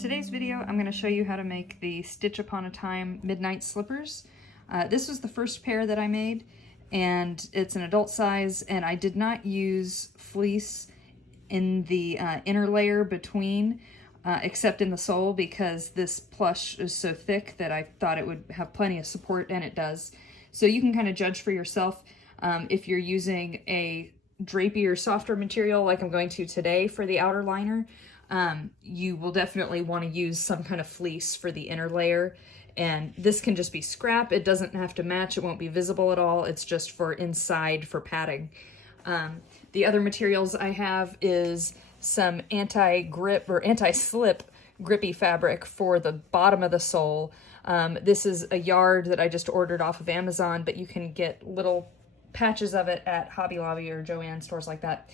today's video, I'm going to show you how to make the Stitch Upon a Time midnight slippers. This was the first pair that I made, and it's an adult size, and I did not use fleece in the inner layer between, except in the sole, because this plush is so thick that I thought it would have plenty of support, and it does. So you can kind of judge for yourself if you're using a drapey or softer material like I'm going to today for the outer liner. You will definitely want to use some kind of fleece for the inner layer, and this can just be scrap. It doesn't have to match, it won't be visible at all, it's just for inside for padding. The other materials I have is some anti-grip or anti-slip grippy fabric for the bottom of the sole. This is a yard that I just ordered off of Amazon, but you can get little patches of it at Hobby Lobby or Joann, stores like that.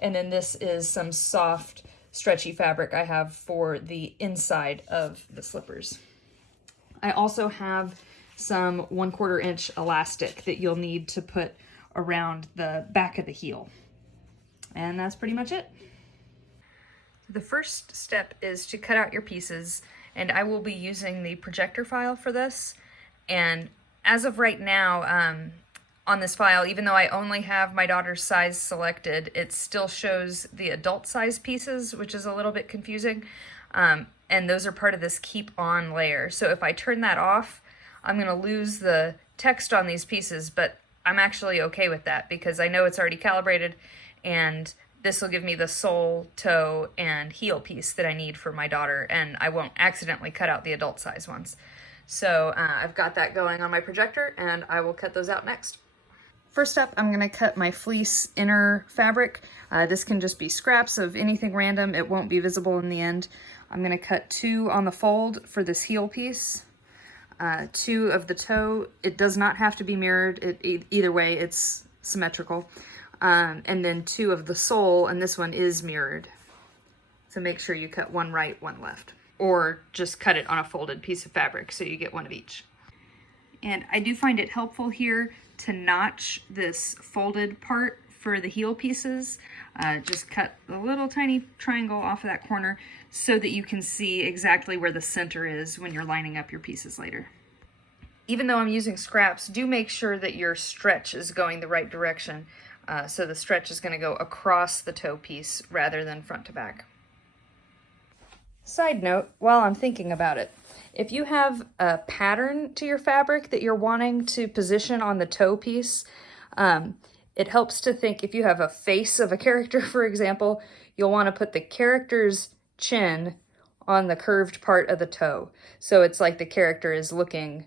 And then this is some soft, stretchy fabric I have for the inside of the slippers. I also have some 1/4 inch elastic that you'll need to put around the back of the heel. And that's pretty much it. The first step is to cut out your pieces, and I will be using the projector file for this. And as of right now, on this file, even though I only have my daughter's size selected, it still shows the adult size pieces, which is a little bit confusing. And those are part of this keep on layer. So if I turn that off, I'm gonna lose the text on these pieces, but I'm actually okay with that because I know it's already calibrated, and this will give me the sole, toe, and heel piece that I need for my daughter, and I won't accidentally cut out the adult size ones. So I've got that going on my projector, and I will cut those out next. First up, I'm gonna cut my fleece inner fabric. This can just be scraps of anything random. It won't be visible in the end. I'm gonna cut 2 on the fold for this heel piece, 2 of the toe. It does not have to be mirrored. Either way, it's symmetrical. And then 2 of the sole, and this one is mirrored. So make sure you cut 1 right, 1 left. Or just cut it on a folded piece of fabric so you get 1 of each. And I do find it helpful here to notch this folded part for the heel pieces. Just cut a little tiny triangle off of that corner so that you can see exactly where the center is when you're lining up your pieces later. Even though I'm using scraps, do make sure that your stretch is going the right direction. So the stretch is going to go across the toe piece rather than front to back. Side note, while I'm thinking about it, if you have a pattern to your fabric that you're wanting to position on the toe piece, it helps to think, if you have a face of a character, for example, you'll want to put the character's chin on the curved part of the toe. So it's like the character is looking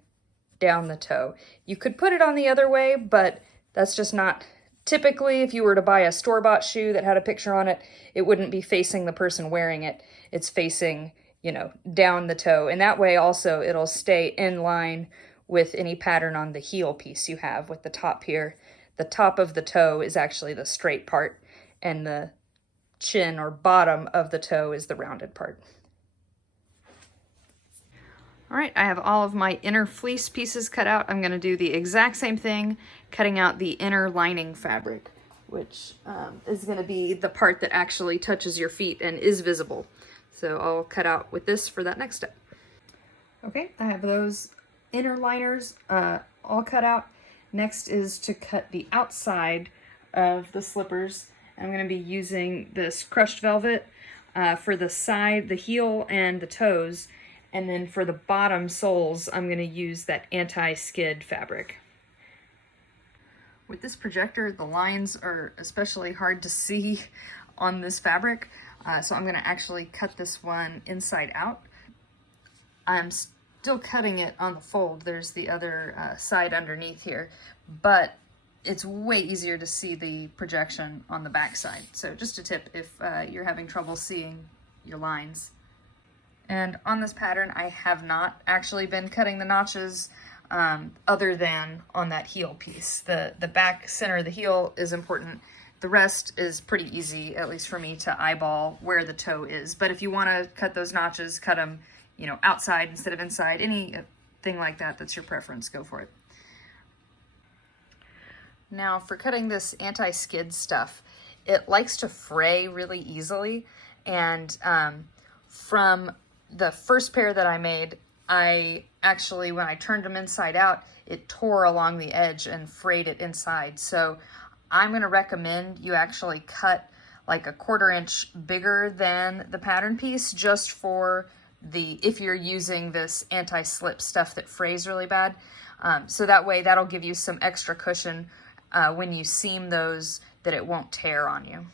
down the toe. You could put it on the other way, but that's just not... Typically, if you were to buy a store-bought shoe that had a picture on it, it wouldn't be facing the person wearing it. It's facing, you know, down the toe. And that way also it'll stay in line with any pattern on the heel piece you have with the top here. The top of the toe is actually the straight part, and the chin or bottom of the toe is the rounded part. All right, I have all of my inner fleece pieces cut out. I'm gonna do the exact same thing, cutting out the inner lining fabric, which is gonna be the part that actually touches your feet and is visible. So I'll cut out with this for that next step. Okay, I have those inner liners all cut out. Next is to cut the outside of the slippers. I'm gonna be using this crushed velvet for the side, the heel, and the toes. And then for the bottom soles, I'm going to use that anti-skid fabric. With this projector, the lines are especially hard to see on this fabric, so I'm going to actually cut this one inside out. I'm still cutting it on the fold. There's the other side underneath here, but it's way easier to see the projection on the back side. So just a tip if you're having trouble seeing your lines. And on this pattern, I have not actually been cutting the notches other than on that heel piece. The back center of the heel is important. The rest is pretty easy, at least for me, to eyeball where the toe is. But if you want to cut those notches, cut them, you know, outside instead of inside, anything like that, that's your preference, go for it. Now for cutting this anti-skid stuff, it likes to fray really easily, and from the first pair that I made, I actually, when I turned them inside out, it tore along the edge and frayed it inside. So I'm going to recommend you actually cut like a 1/4 inch bigger than the pattern piece, just for if you're using this anti-slip stuff that frays really bad. So that way that'll give you some extra cushion when you seam those, that it won't tear on you.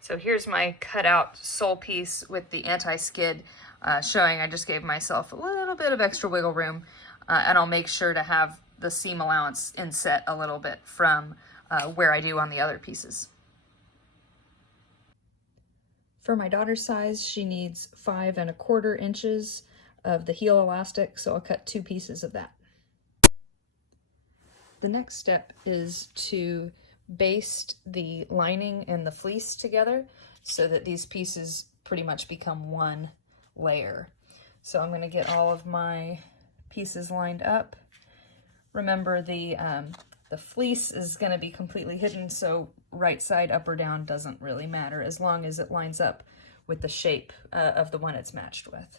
So here's my cutout sole piece with the anti-skid, showing I just gave myself a little bit of extra wiggle room, and I'll make sure to have the seam allowance inset a little bit from where I do on the other pieces. For my daughter's size, she needs 5 1/4 inches of the heel elastic, so I'll cut 2 pieces of that. The next step is to baste the lining and the fleece together so that these pieces pretty much become one layer. So I'm going to get all of my pieces lined up. Remember, the fleece is going to be completely hidden, so right side up or down doesn't really matter as long as it lines up with the shape of the one it's matched with.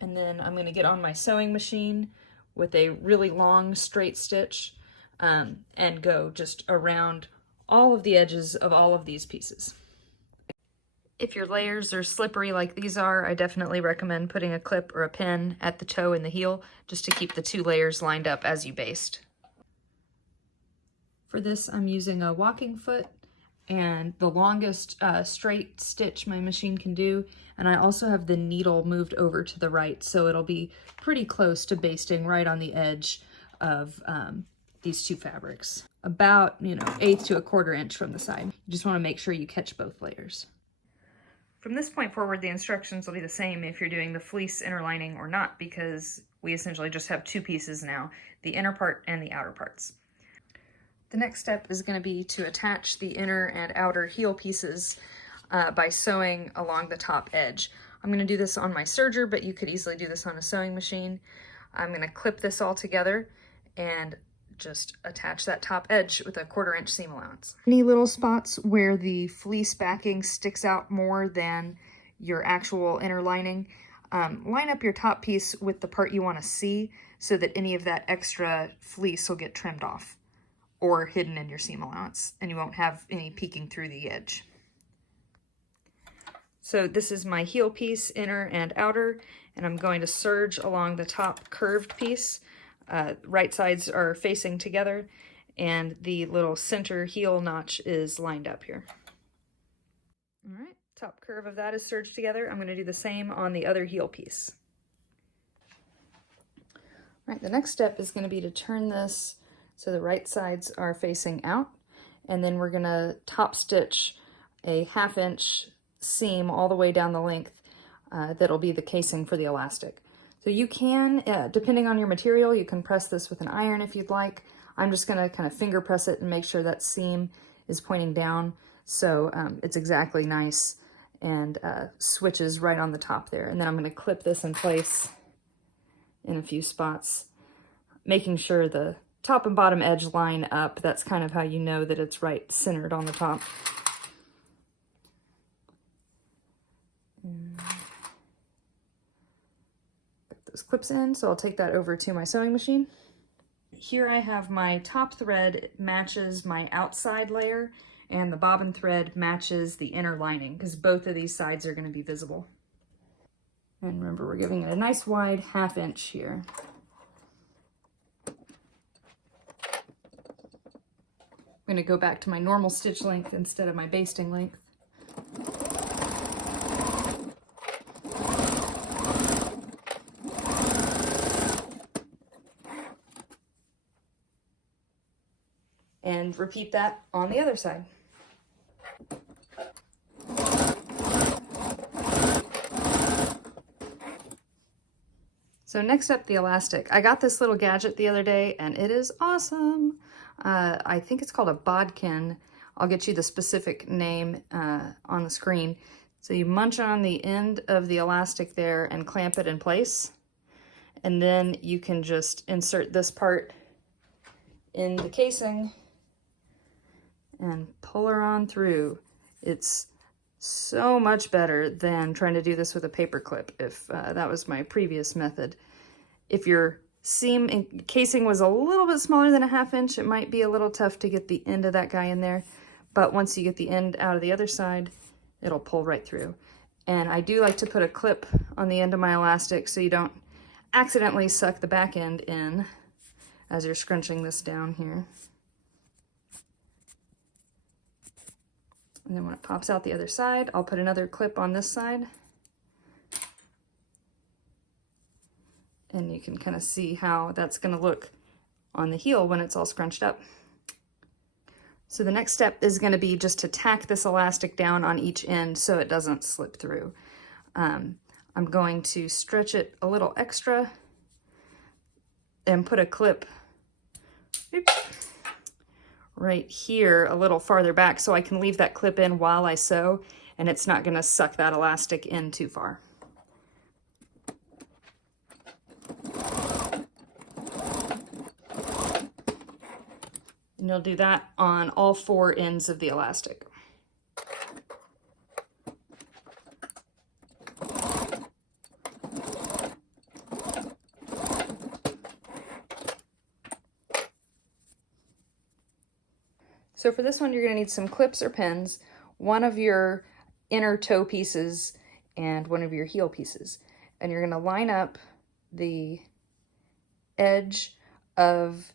And then I'm going to get on my sewing machine with a really long straight stitch and go just around all of the edges of all of these pieces. If your layers are slippery like these are, I definitely recommend putting a clip or a pin at the toe and the heel just to keep the 2 layers lined up as you baste. For this, I'm using a walking foot and the longest straight stitch my machine can do, and I also have the needle moved over to the right, so it'll be pretty close to basting right on the edge of these 2 fabrics. About, 1/8 to 1/4 inch from the side. You just want to make sure you catch both layers. From this point forward, the instructions will be the same if you're doing the fleece inner lining or not, because we essentially just have 2 pieces now, the inner part and the outer parts. The next step is going to be to attach the inner and outer heel pieces by sewing along the top edge. I'm going to do this on my serger, but you could easily do this on a sewing machine. I'm going to clip this all together and just attach that top edge with a 1/4 inch seam allowance. Any little spots where the fleece backing sticks out more than your actual inner lining, line up your top piece with the part you want to see so that any of that extra fleece will get trimmed off or hidden in your seam allowance, and you won't have any peeking through the edge. So this is my heel piece, inner and outer, and I'm going to serge along the top curved piece. Right sides are facing together, and the little center heel notch is lined up here. All right, top curve of that is serged together. I'm going to do the same on the other heel piece. All right, the next step is going to be to turn this so the right sides are facing out, and then we're going to top stitch a 1/2 inch seam all the way down the length that'll be the casing for the elastic. So you can, depending on your material, you can press this with an iron if you'd like. I'm just going to kind of finger press it and make sure that seam is pointing down so it's exactly nice and switches right on the top there. And then I'm going to clip this in place in a few spots, making sure the top and bottom edge line up. That's kind of how you know that it's right centered on the top. Put those clips in, so I'll take that over to my sewing machine. Here I have my top thread. It matches my outside layer, and the bobbin thread matches the inner lining, because both of these sides are going to be visible. And remember, we're giving it a nice wide 1/2 inch here. I'm going to go back to my normal stitch length instead of my basting length. And repeat that on the other side. So next up, the elastic. I got this little gadget the other day and it is awesome. I think it's called a bodkin. I'll get you the specific name on the screen. So you munch on the end of the elastic there and clamp it in place. And then you can just insert this part in the casing and pull her on through. It's so much better than trying to do this with a paper clip if that was my previous method. If your seam and casing was a little bit smaller than a 1/2 inch, it might be a little tough to get the end of that guy in there, but once you get the end out of the other side, it'll pull right through. And I do like to put a clip on the end of my elastic so you don't accidentally suck the back end in as you're scrunching this down here. And then when it pops out the other side, I'll put another clip on this side. And you can kind of see how that's going to look on the heel when it's all scrunched up. So the next step is going to be just to tack this elastic down on each end so it doesn't slip through. I'm going to stretch it a little extra and put a clip right here a little farther back so I can leave that clip in while I sew and it's not going to suck that elastic in too far. And you'll do that on all 4 ends of the elastic. So for this one, you're going to need some clips or pins, one of your inner toe pieces and one of your heel pieces. And you're going to line up the edge of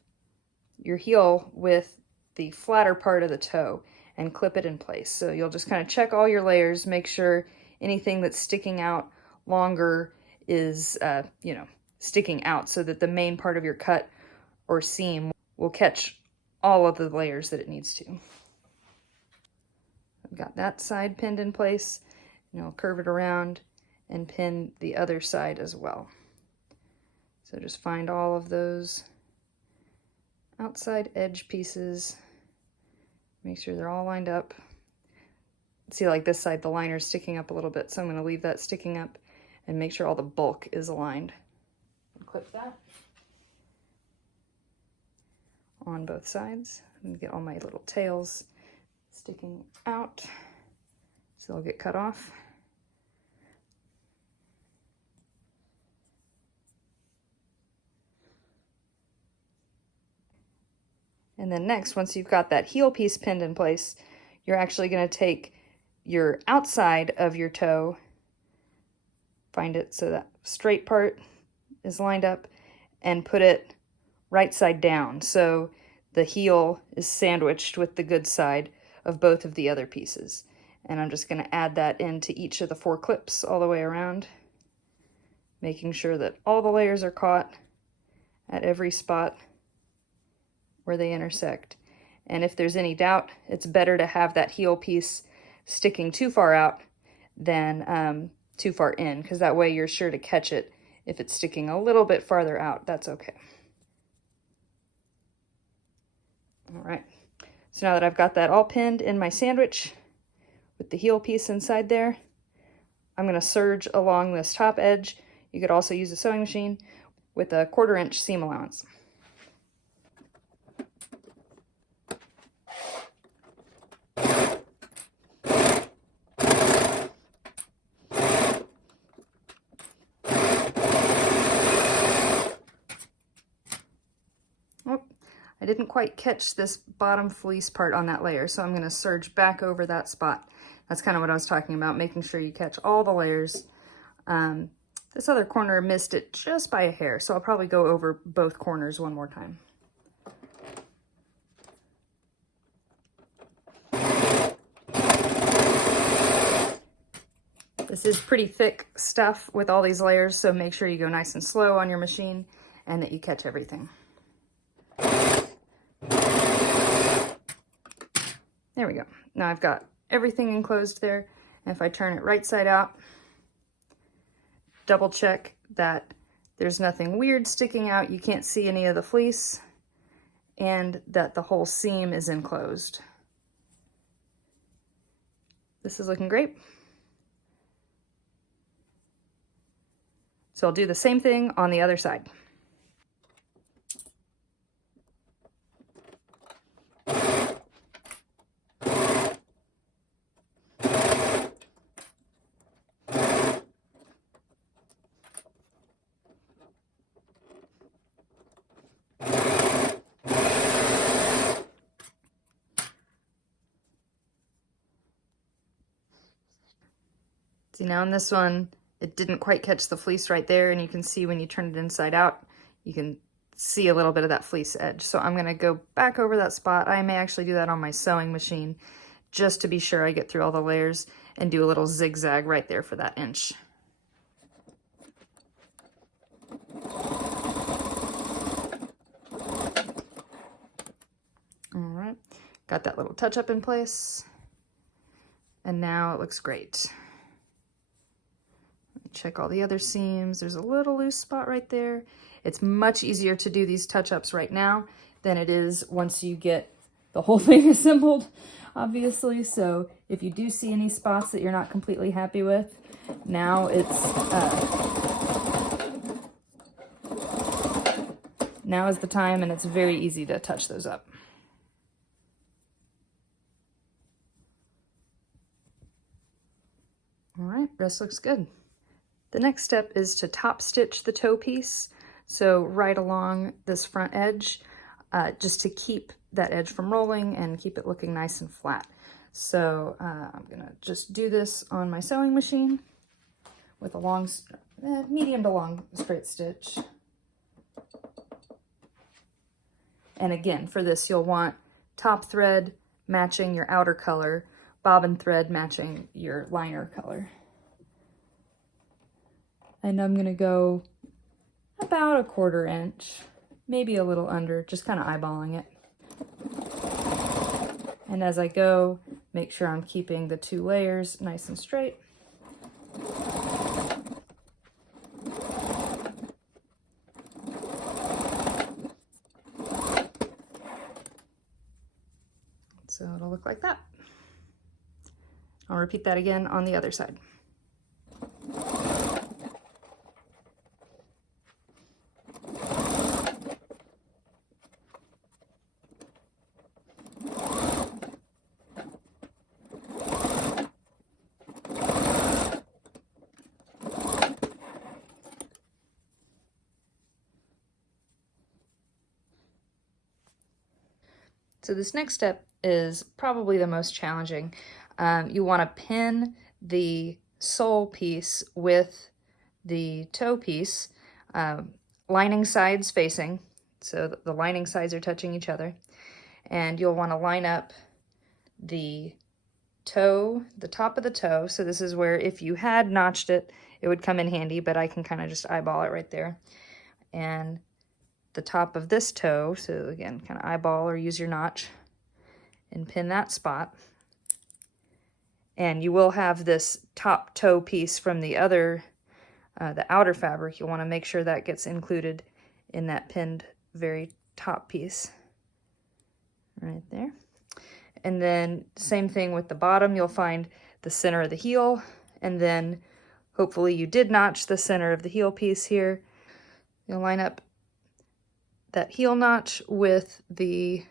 your heel with the flatter part of the toe and clip it in place. So you'll just kind of check all your layers, make sure anything that's sticking out longer is, sticking out so that the main part of your cut or seam will catch all of the layers that it needs to. I've got that side pinned in place, and I'll curve it around and pin the other side as well. So just find all of those outside edge pieces, make sure they're all lined up. See, like this side, the liner's sticking up a little bit, so I'm going to leave that sticking up and make sure all the bulk is aligned. And clip that on both sides and get all my little tails sticking out so they'll get cut off. And then next, once you've got that heel piece pinned in place, you're actually going to take your outside of your toe, find it so that straight part is lined up, and put it right side down. So the heel is sandwiched with the good side of both of the other pieces. And I'm just going to add that into each of the 4 clips all the way around, making sure that all the layers are caught at every spot where they intersect. And if there's any doubt, it's better to have that heel piece sticking too far out than too far in, because that way you're sure to catch it. If it's sticking a little bit farther out, that's okay. All right, so now that I've got that all pinned in my sandwich with the heel piece inside there, I'm going to serge along this top edge. You could also use a sewing machine with a 1/4 inch seam allowance. I didn't quite catch this bottom fleece part on that layer, so I'm going to serge back over that spot. That's kind of what I was talking about, making sure you catch all the layers. This other corner missed it just by a hair, so I'll probably go over both corners one more time. This is pretty thick stuff with all these layers, so make sure you go nice and slow on your machine and that you catch everything. There we go. Now I've got everything enclosed there. And if I turn it right side out, double check that there's nothing weird sticking out, you can't see any of the fleece, and that the whole seam is enclosed. This is looking great. So I'll do the same thing on the other side. See, now in this one, it didn't quite catch the fleece right there, and you can see when you turn it inside out, you can see a little bit of that fleece edge. So I'm gonna go back over that spot. I may actually do that on my sewing machine just to be sure I get through all the layers and do a little zigzag right there for that inch. All right, got that little touch up in place. And now it looks great. Check all the other seams. There's a little loose spot right there. It's much easier to do these touch-ups right now than it is once you get the whole thing assembled, obviously. So if you do see any spots that you're not completely happy with, now is the time, and it's very easy to touch those up. All right, rest looks good. The next step is to top stitch the toe piece. So right along this front edge, just to keep that edge from rolling and keep it looking nice and flat. So I'm gonna just do this on my sewing machine with a long, medium to long straight stitch. And again, for this, you'll want top thread matching your outer color, bobbin thread matching your liner color. And I'm gonna go about a 1/4 inch, maybe a little under, just kind of eyeballing it. And as I go, make sure I'm keeping the 2 layers nice and straight. So it'll look like that. I'll repeat that again on the other side. So this next step is probably the most challenging. You want to pin the sole piece with the toe piece, lining sides facing, so the lining sides are touching each other. And you'll want to line up the toe, the top of the toe. So this is where if you had notched it, it would come in handy, but I can kind of just eyeball it right there. And the top of this toe, so again, kind of eyeball or use your notch and pin that spot. And you will have this top toe piece from the other, the outer fabric. You'll want to make sure that gets included in that pinned very top piece right there. And then same thing with the bottom. You'll find the center of the heel, and then hopefully you did notch the center of the heel piece here. You'll line up that heel notch with the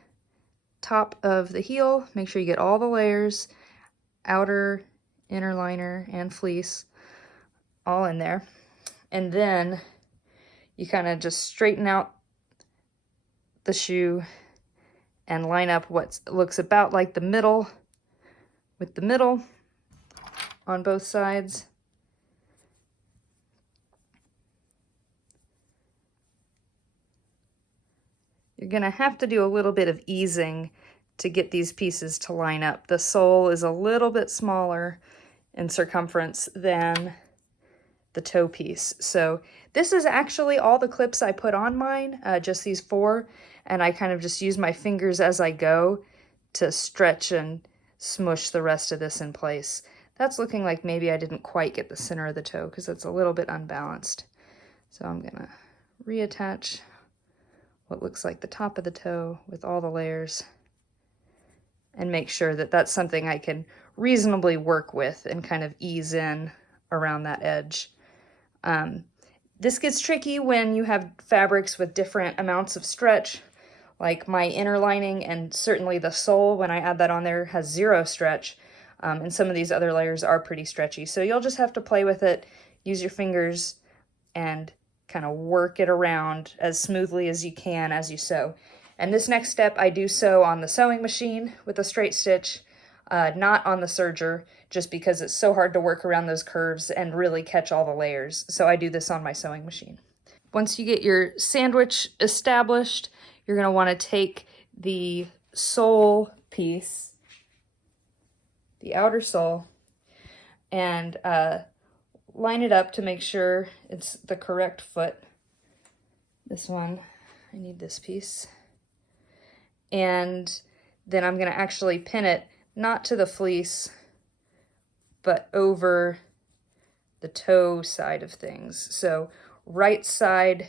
top of the heel. Make sure you get all the layers, outer, inner liner, and fleece all in there. And then you kind of just straighten out the shoe and line up what looks about like the middle with the middle on both sides. You're gonna have to do a little bit of easing to get these pieces to line up. The sole is a little bit smaller in circumference than the toe piece. So this is actually all the clips I put on mine, just these 4, and I kind of just use my fingers as I go to stretch and smush the rest of this in place. That's looking like maybe I didn't quite get the center of the toe because it's a little bit unbalanced. So I'm gonna reattach what looks like the top of the toe with all the layers and make sure that that's something I can reasonably work with and kind of ease in around that edge. This gets tricky when you have fabrics with different amounts of stretch, like my inner lining and certainly the sole, when I add that on there, has 0 stretch, and some of these other layers are pretty stretchy. So you'll just have to play with it, use your fingers, and kind of work it around as smoothly as you can as you sew. And this next step I do sew on the sewing machine with a straight stitch. not on the serger, just because it's so hard to work around those curves and really catch all the layers. So I do this on my sewing machine. Once you get your sandwich established, you're going to want to take the sole piece, the outer sole, and line it up to make sure it's the correct foot. This one, I need this piece. And then I'm going to actually pin it not to the fleece, but over the toe side of things. So right side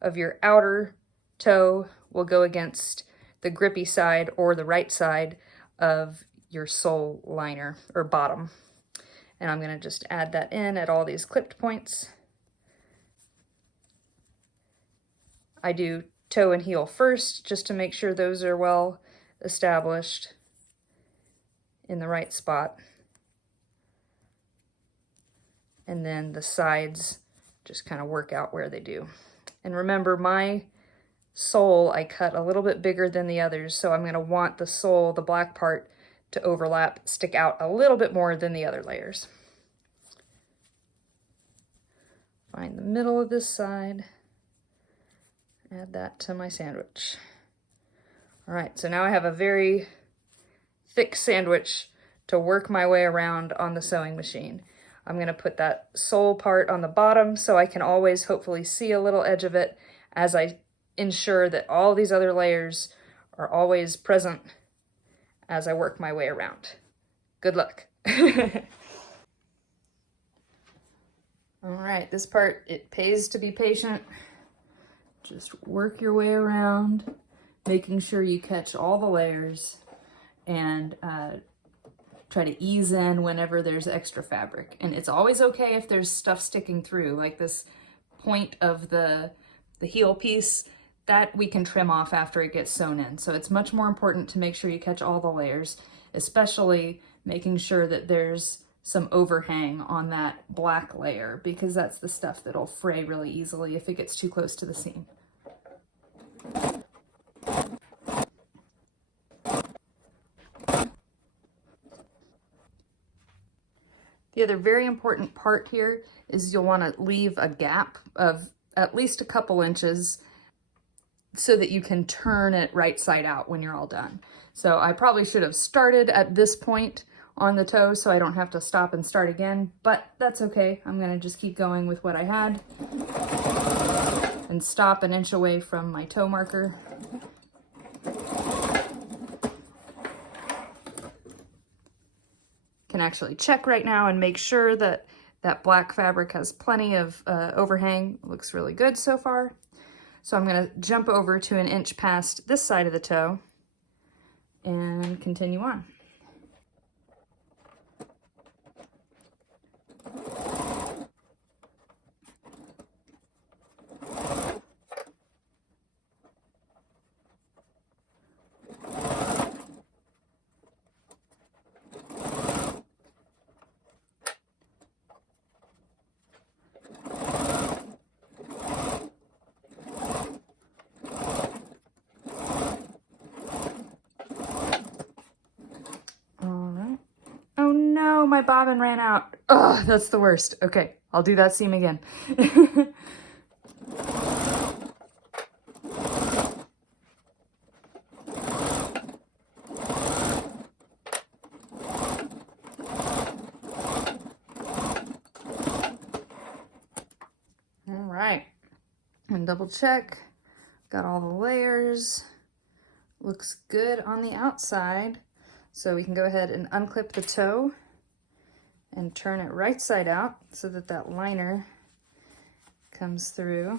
of your outer toe will go against the grippy side, or the right side of your sole liner or bottom. And I'm going to just add that in at all these clipped points. I do toe and heel first, just to make sure those are well established in the right spot. And then the sides just kind of work out where they do. And remember, my sole I cut a little bit bigger than the others, so I'm going to want the sole, the black part, to overlap, stick out a little bit more than the other layers. Find the middle of this side, add that to my sandwich. All right, so now I have a very thick sandwich to work my way around on the sewing machine. I'm going to put that sole part on the bottom so I can always hopefully see a little edge of it as I ensure that all these other layers are always present as I work my way around. Good luck. All right, this part, it pays to be patient. Just work your way around, making sure you catch all the layers, and try to ease in whenever there's extra fabric. And it's always okay if there's stuff sticking through, like this point of the heel piece, that we can trim off after it gets sewn in. So it's much more important to make sure you catch all the layers, especially making sure that there's some overhang on that black layer, because that's the stuff that'll fray really easily if it gets too close to the seam. The other very important part here is you'll want to leave a gap of at least a couple inches so that you can turn it right side out when you're all done. So I probably should have started at this point on the toe so I don't have to stop and start again, but that's okay. I'm going to just keep going with what I had and stop an inch away from my toe marker. Can actually check right now and make sure that that black fabric has plenty of overhang. Looks really good so far. So I'm going to jump over to an inch past this side of the toe and continue on. Oh, my bobbin ran out. Oh, that's the worst. Okay, I'll do that seam again. All right, and double check. Got all the layers. Looks good on the outside. So we can go ahead and unclip the toe and turn it right side out so that that liner comes through.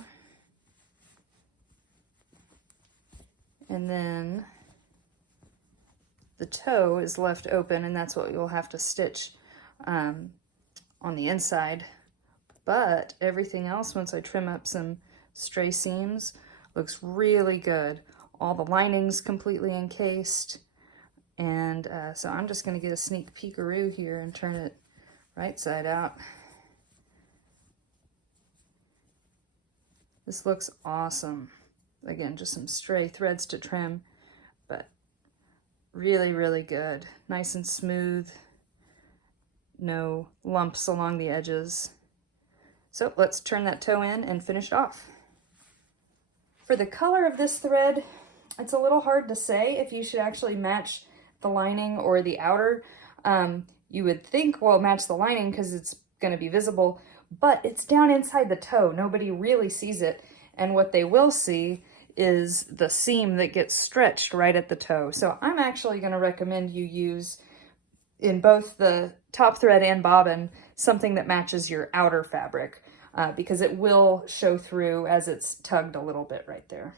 And then the toe is left open, and that's what you'll have to stitch on the inside. But everything else, once I trim up some stray seams, looks really good. All the lining's completely encased. And so I'm just going to get a sneak peekaroo here and turn it right side out. This looks awesome. Again, just some stray threads to trim, but really, really good. Nice and smooth. No lumps along the edges. So let's turn that toe in and finish it off. For the color of this thread, it's a little hard to say if you should actually match the lining or the outer. You would think, well, match the lining because it's going to be visible, but it's down inside the toe. Nobody really sees it. And what they will see is the seam that gets stretched right at the toe. So I'm actually going to recommend you use, in both the top thread and bobbin, something that matches your outer fabric because it will show through as it's tugged a little bit right there.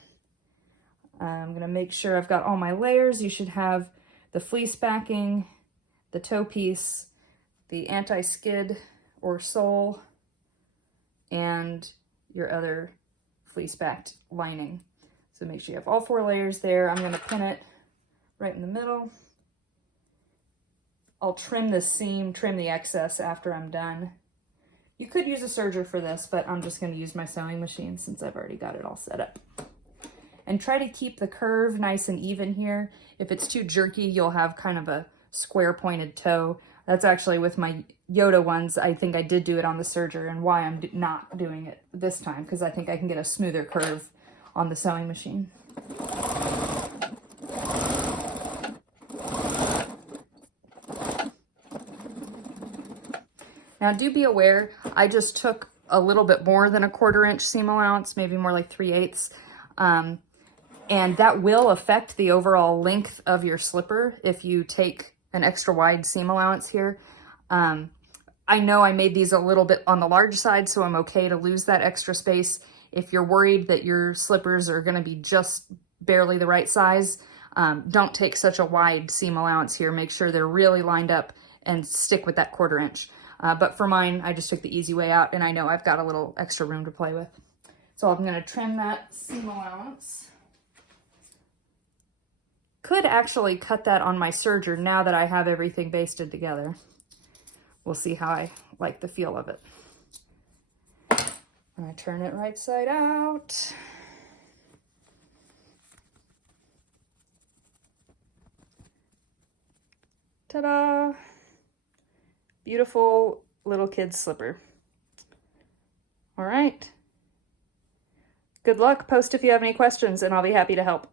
I'm going to make sure I've got all my layers. You should have the fleece backing, the toe piece, the anti-skid or sole, and your other fleece backed lining. So make sure you have all 4 layers there. I'm going to pin it right in the middle. I'll trim the seam, trim the excess after I'm done. You could use a serger for this, but I'm just going to use my sewing machine since I've already got it all set up. And try to keep the curve nice and even here. If it's too jerky, you'll have kind of a square pointed toe. That's actually with my Yoda ones. I think I did do it on the serger, and why I'm not doing it this time, because I think I can get a smoother curve on the sewing machine. Now do be aware, I just took a little bit more than a 1/4 inch seam allowance, maybe more like 3/8. And that will affect the overall length of your slipper if you take an extra wide seam allowance here. I know I made these a little bit on the large side, so I'm okay to lose that extra space. If you're worried that your slippers are going to be just barely the right size, don't take such a wide seam allowance here. Make sure they're really lined up and stick with that 1/4 inch. But for mine, I just took the easy way out, and I know I've got a little extra room to play with. So I'm going to trim that seam allowance. Could actually cut that on my serger now that I have everything basted together. We'll see how I like the feel of it. And I turn it right side out. Ta-da! Beautiful little kid's slipper. All right. Good luck. Post if you have any questions, and I'll be happy to help.